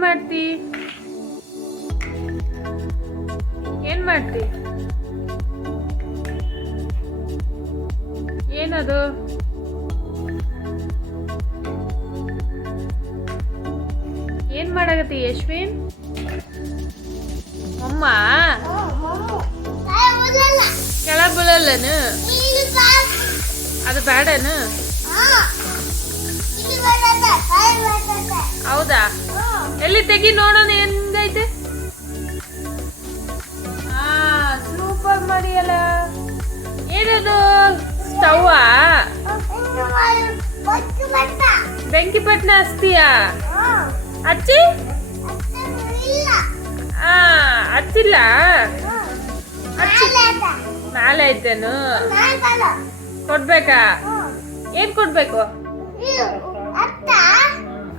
ಮಾಡ್ತಿ ಏನ್ ಮಾಡ್ತಿ ಏನದು ಏನ್ ಮಾಡಾಕತ್ತಿ ಯಶ್ವಿನ್ ಅಮ್ಮ ಕೆಳಗ್ ಬೀಳಲ್ಲನು ಅದು ಬೇಡನು ಹೌದಾ ಎಲ್ಲಿ ತೆಗಿ ನೋಡೋಣ ಹೆಂಗೈತೆ ಸೂಪರ್ ಮಾಡಿಯಲ್ಲ ಏನದು ಸ್ಟವ್ವಾ ಬೆಂಕಿ ಪಟ್ನ ಹಚ್ತೀಯಾ ಹಚ್ಚಿ ಹಚ್ಚಿಲ್ಲ ನಾಳೆ ಐತೇನು ಕೊಡ್ಬೇಕಾ ಏನ್ ಕೊಡ್ಬೇಕು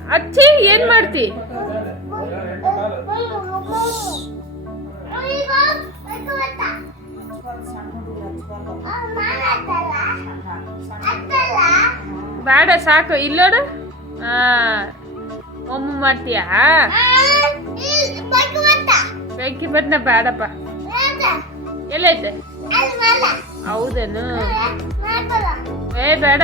ಹಚ್ಚಿ ಏನ್ ಮಾಡ್ತಿ ಬೇಡ ಸಾಕು ಇಲ್ಲೋಡು ಒಮ್ಮೆ ಮಾಡ್ತೀಯಾ ಬೆಂಕಿ ಬಟ್ನ ಬೇಡಪ್ಪ ಎಲ್ಲೈತೆ ಹೌದೇನು ಏ ಬೇಡ